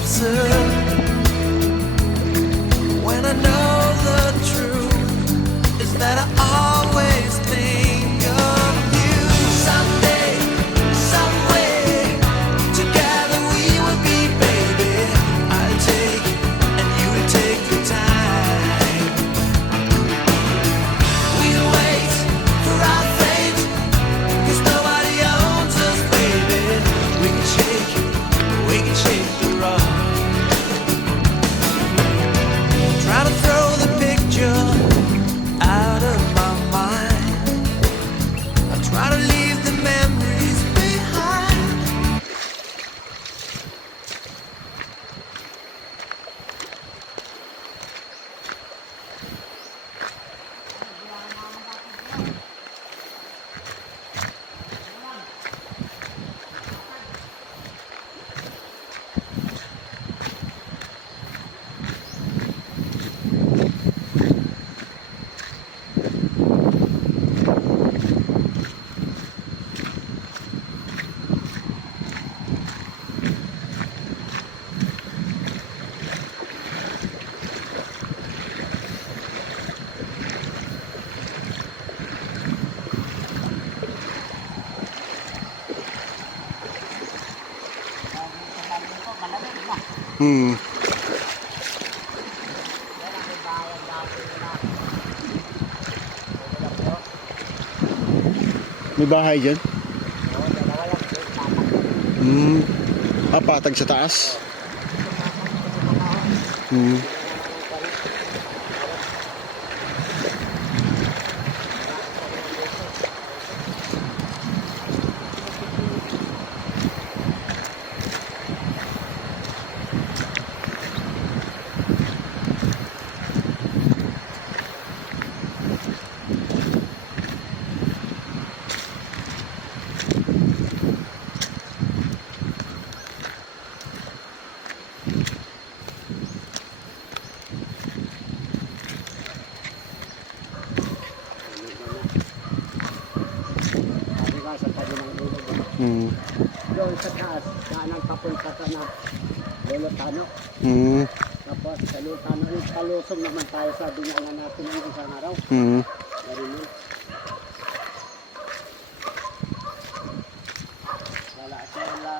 absurd when I know the truth is that I always think of you. Someday, some way, together we will be, baby. I'll take and you will take the time. We'll wait for our fate, 'cause nobody owns us, baby. We can shake the rock. Try to throw the picture out of my mind. I try to leave the memories behind. Hmm. May bahay dyan? Hmm. Patag sa taas? Hmm. Hmm. Doon sa taas, daanan papunta ka na Lolotano. Hmm. Tapos sa Lolotano, palusong naman tayo sa dinaanan natin ng isang araw. Hmm. Ganun yun.